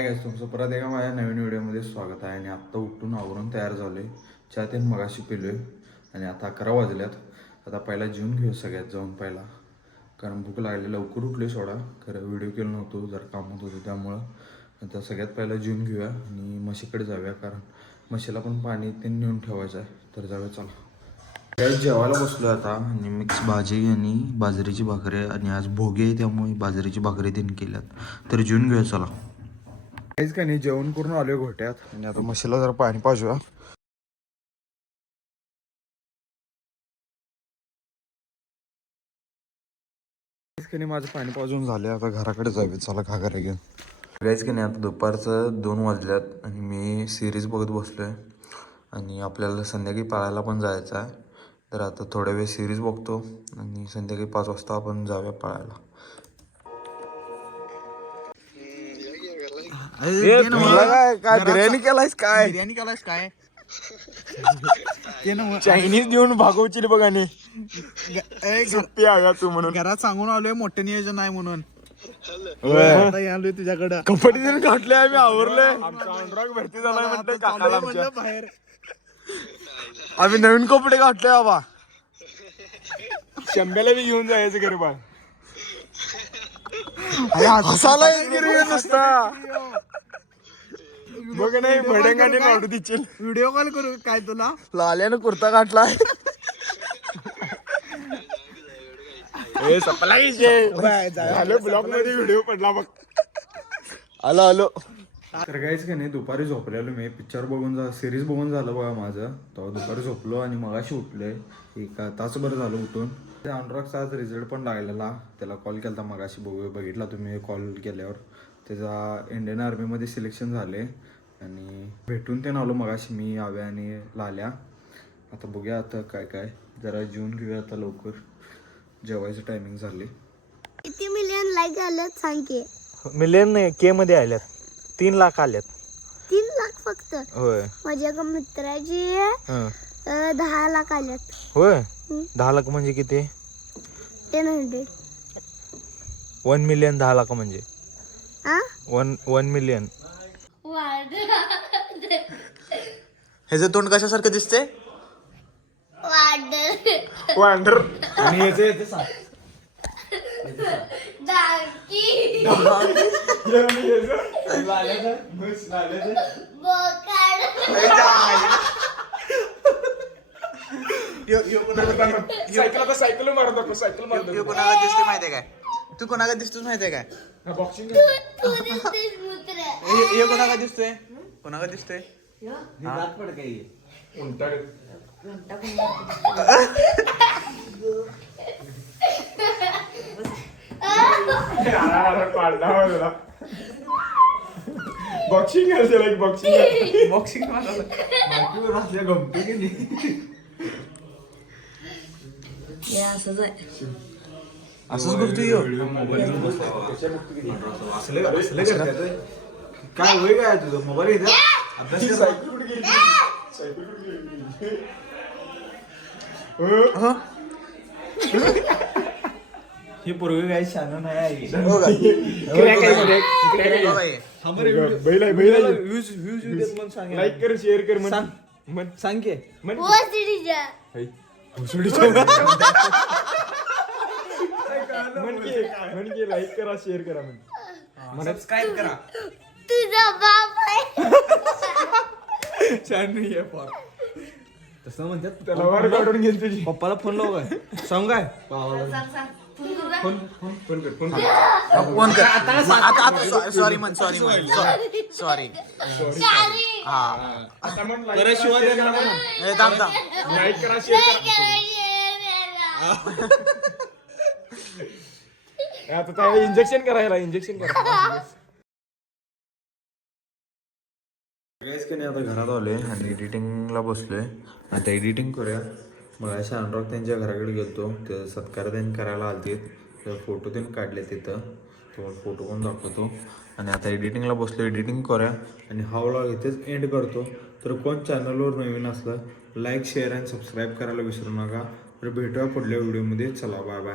Hi guys, तुमचं परत एका माझ्या नवीन व्हिडिओमध्ये स्वागत आहे. आणि आत्ता उठून आवरून तयार झालोय. चहा ते मगाशी पिलोय आणि आता 11 वाजल्यात. आता पहिला जेवून घेऊ सगळ्यात जाऊन पहिला, कारण भूक लागली. लवकर उठलोय सोडा, खरं व्हिडिओ केलं नव्हतो, जरा कामात होतो त्यामुळं. आता सगळ्यात पहिला जेवून घेऊया आणि म्हशीकडे जाऊया, कारण म्हशीला पण पाणी ते नेऊन ठेवायचं आहे. तर जाऊया चला. जेवायला बसलो आता आणि मिक्स भाजी आणि बाजरीची भाकरी, आणि आज भोगी आहे त्यामुळे बाजरीची भाकरी तीन केल्यात. तर जेवून घेऊया चला. काहीच का नाही, जेवण करून आलोय घोट्यात आणि आता म्हशीला जरा पाणी पाजूया. काहीच का नाही, माझं पाणी पाजून झाले. आता घराकडे जाऊया चला घागरा घेऊन. काहीच का नाही, आता दुपारचं 2 वाजल्यात आणि मी सिरीज बघत बसलोय. आणि आपल्याला संध्याकाळी पाळायला पण जायचं आहे. तर आता थोड्या वेळ सिरीज बघतो आणि संध्याकाळी 5 वाजता आपण जाऊया पाळायला. काय बिर्याणी केलायस काय? बिर्याणी केलायस काय? चायनीज देऊन भागवची बघा नाही सुट्टी आगा तू म्हणून. घरात सांगून आलोय मोठं नियोजन आहे म्हणून. आता आलोय तुझ्याकडं. कपडे देऊन काढले, आम्ही आवरले. आमचा अनुराग भरती झालाय म्हणते काकाला आमच्या. बाहेर आम्ही नवीन कपडे काढले बाबा. शंभ्याला बी घेऊन जायचं घरी बा. हसायला नुसता बघ नाही भडंगाने काढू तिची. व्हिडिओ कॉल करू काय तुला? लाल्यानं कुर्ता काढलाय. झालं ब्लॉग मध्ये व्हिडिओ पडला बघ. आलो तर काहीच का नाही, दुपारी झोपलेलो मी. पिक्चर बघून सिरीज बघून झालं बघा माझं. तेव्हा दुपारी झोपलो आणि मगाशी उठलोय. एक तासभर झालं उठून. त्या अनुरागचा आज रिझल्ट पण लागलेला, त्याला कॉल केला मगाशी. बघितला तुम्ही कॉल केल्यावर. त्याचा इंडियन आर्मीमध्ये सिलेक्शन झाले आणि भेटून ते आलो मगाशी मी, आव्या आणि लाल्या. आता बघूया आता काय काय. जरा जेवून घेऊया आता लवकर, जेवायचं टायमिंग झाले. किती मिलियन लाईक आल्यात सांग की? मिलियन नाही, के मध्ये आल्यात. 3 लाख आल्यात. 3 लाख फक्त? होय. माझ्या एका मित्राची 10 लाख आल्यात. होय. 10 लाख म्हणजे किती? 1000. 1 मिलियन 10 लाख म्हणजे 1 मिलियन. ह्याचं तोंड कशासारखं दिसते? वांडर. आणि ह्याचं सांग. सायकल मारतो. सायकल मारतो. कोणाला दिसते माहितीये काय? तू कोणाला दिसतोस माहितीये काय? बॉक्सिंग. हे कोणाला दिसतोय? कोणाला दिसतोय? बॉक्सिंग असेल, बॉक्सिंग बॉक्सिंग गमतो की नाही. असंच करतोय काय होय काय तुझं मोबाईल घेतला अभ्यास. हे पूर्वी काही शान नाही. लाईक कर, शेअर कर, सांग की. म्हणजे लाईक करा, शेअर करा, सबस्क्राईब करा. तुझा बाप आहे. छान नाही आहे फार. तसं म्हणतात. त्याला वर काढून घेईल तुझी. पप्पाला फोन लाव काय? सांग काय? फोन कर. आता सॉरी म्हण. सॉरी. लाईक करा, शेअर करा. आता त्याला इंजेक्शन करायला करा. काहीच की नाही, आता घरात आलोय आणि एडिटिंगला बसलोय. आता एडिटिंग करूया. मग अशा अनुराग त्यांच्या घराकडे गेलतो, ते सत्कार त्यांनी करायला आलते. तर फोटो त्यांनी काढले तिथं, तुम्हाला फोटो पण दाखवतो. आणि आता एडिटिंगला बसलो, एडिटिंग करूया आणि हा व्लॉग इथेच एंड करतो. तर कोण चॅनलवर नवीन असलं लाईक, शेअर आणि सबस्क्राईब करायला विसरू नका. तर भेटूया पुढल्या व्हिडिओमध्ये. चला बाय बाय.